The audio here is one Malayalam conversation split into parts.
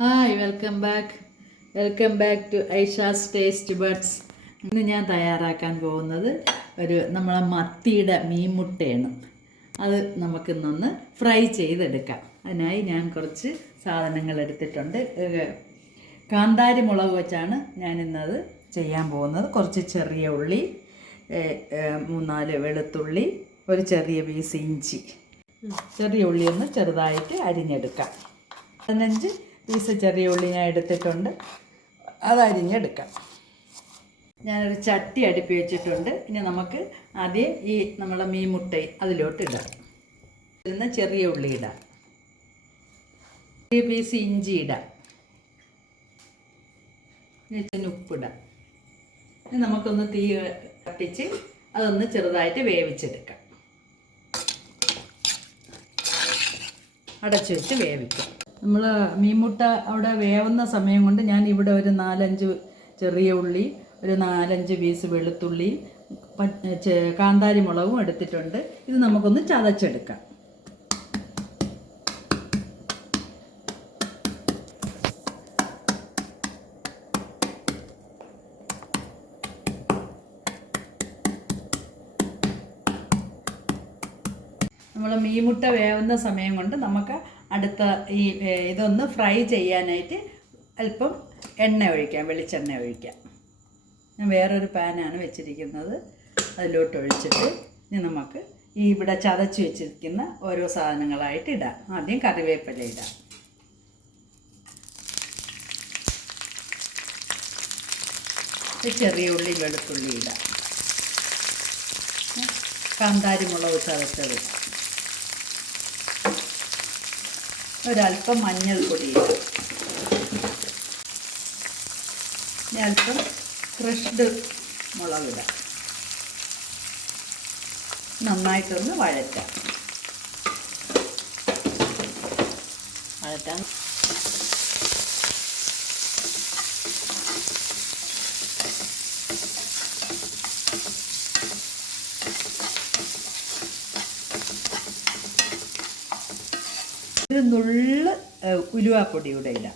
Hi welcome back to Aisha's taste buds. ഇന്ന് ഞാൻ തയ്യാറാക്കാൻ പോകുന്നത് നമ്മളെ മത്തിയുടെ മീൻമുട്ടയാണ്. അത് നമുക്കിന്നൊന്ന് ഫ്രൈ ചെയ്തെടുക്കാം. അതിനായി ഞാൻ കുറച്ച് സാധനങ്ങൾ എടുത്തിട്ടുണ്ട്. കാന്താരി മുളക് വെച്ചാണ് ഞാനിന്നത് ചെയ്യാൻ പോകുന്നത്. കുറച്ച് ചെറിയ ഉള്ളി, 3-4 വെളുത്തുള്ളി, ഒരു ചെറിയ പീസ് ഇഞ്ചി. ചെറിയ ഉള്ളി ഒന്ന് ചെറുതായിട്ട് അരിഞ്ഞെടുക്കാം. 15 പീസ് ചെറിയ ഉള്ളി ഞാൻ എടുത്തിട്ടുണ്ട്. അത് അരിഞ്ഞെടുക്കാം. ഞാനൊരു ചട്ടി അടുപ്പി വെച്ചിട്ടുണ്ട്. ഇനി നമുക്ക് ആദ്യം നമ്മളെ മീൻമുട്ട അതിലോട്ട് ഇടാം. ഇതിന് ചെറിയ ഉള്ളി ഇടാം, ചെറിയ പീസ് ഇഞ്ചി ഇടാം, ഉപ്പിടാം. ഇനി നമുക്കൊന്ന് തീ കത്തിച്ച് അതൊന്ന് ചെറുതായിട്ട് വേവിച്ചെടുക്കാം. അടച്ചു വെച്ച് വേവിക്കാം. നമ്മൾ മീൻമുട്ട അവിടെ വേവുന്ന സമയം കൊണ്ട് ഞാൻ ഇവിടെ ഒരു 4-5 ചെറിയ ഉള്ളി, ഒരു 4-5 പീസ് വെളുത്തുള്ളി, കാന്താരി മുളകും എടുത്തിട്ടുണ്ട്. ഇത് നമുക്കൊന്ന് ചതച്ചെടുക്കാം. നമ്മൾ മീൻമുട്ട വേവുന്ന സമയം കൊണ്ട് നമുക്ക് അടുത്ത ഇതൊന്ന് ഫ്രൈ ചെയ്യാനായിട്ട് അല്പം എണ്ണ ഒഴിക്കാം, വെളിച്ചെണ്ണ ഒഴിക്കാം. ഞാൻ വേറൊരു പാനാണ് വെച്ചിരിക്കുന്നത്. അതിലോട്ട് ഒഴിച്ചിട്ട് ഇനി നമുക്ക് ഇവിടെ ചതച്ച് വെച്ചിരിക്കുന്ന ഓരോ സാധനങ്ങളായിട്ട് ഇടാം. ആദ്യം കറിവേപ്പില ഇടാം, ചെറിയ ഉള്ളി വെളുത്തുള്ളി ഇടാം, കാന്താരി മുളക് ചതച്ചത്, ഒരല്പം മഞ്ഞൾപ്പൊടി ഇടാം, ഇനി അല്പം ക്രഷ്ഡ് മുളകിടാം. നന്നായിട്ടൊന്ന് വഴറ്റാം. ഒരു നുള്ള് ഉലുവാപ്പൊടി കൂടെ ഇടാം.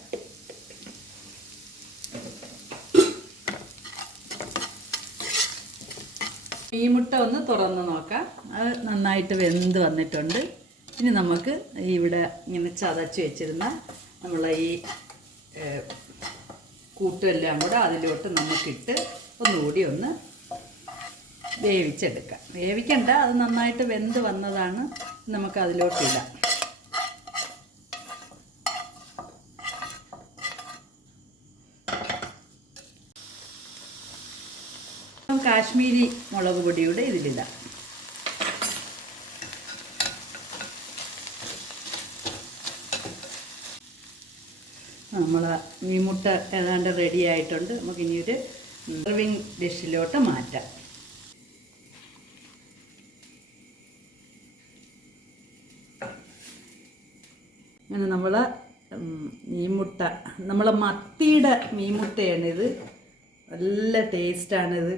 മീൻമുട്ട ഒന്ന് തുറന്ന് നോക്കാം. അത് നന്നായിട്ട് വെന്ത് വന്നിട്ടുണ്ട്. ഇനി നമുക്ക് ഇവിടെ ഇങ്ങനെ ചതച്ച് വെച്ചിരുന്ന നമ്മളെ കൂട്ടെല്ലാം കൂടെ അതിലോട്ട് നമുക്കിട്ട് ഒന്നുകൂടി ഒന്ന് വേവിച്ചെടുക്കാം. വേവിക്കണ്ട, അത് നന്നായിട്ട് വെന്ത് വന്നതാണ്. നമുക്ക് അതിലോട്ടിടാം. കാശ്മീരി മുളക് പൊടിയുടെ ഇതിലിടാം. നമ്മളെ മീൻമുട്ട ഏതാണ്ട് റെഡി ആയിട്ടുണ്ട്. നമുക്കിനി ഒരു സെർവിങ് ഡിഷിലോട്ട് മാറ്റാം. അങ്ങനെ നമ്മളെ മീൻമുട്ട, നമ്മളെ മത്തിയുടെ മീൻമുട്ടയാണിത്. നല്ല ടേസ്റ്റാണിത്.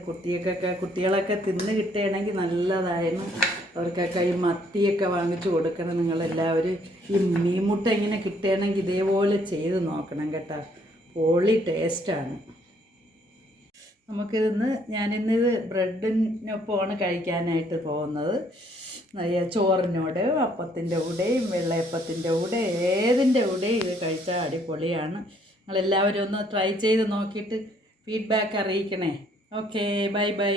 കുട്ടികളൊക്കെ തിന്ന് കിട്ടുകയാണെങ്കിൽ നല്ലതായിരുന്നു. അവർക്കൊക്കെ ഈ മത്തിയൊക്കെ വാങ്ങിച്ചു കൊടുക്കണം. നിങ്ങളെല്ലാവരും ഈ മീൻമുട്ട ഇങ്ങനെ കിട്ടുകയാണെങ്കിൽ ഇതേപോലെ ചെയ്ത് നോക്കണം കേട്ടോ. പൊളി ടേസ്റ്റാണ്. ഞാനിന്നിത് ബ്രെഡിനൊപ്പമാണ് കഴിക്കാനായിട്ട് പോകുന്നത്. ചോറിനോട്, അപ്പത്തിൻ്റെ കൂടെയും വെള്ളയപ്പത്തിൻ്റെ കൂടെ ഏതിൻ്റെ കൂടെയും ഇത് കഴിച്ചാൽ അടിപൊളിയാണ്. നിങ്ങളെല്ലാവരും ഒന്ന് ട്രൈ ചെയ്ത് നോക്കിയിട്ട് ഫീഡ്ബാക്ക് അറിയിക്കണേ. Okay, by.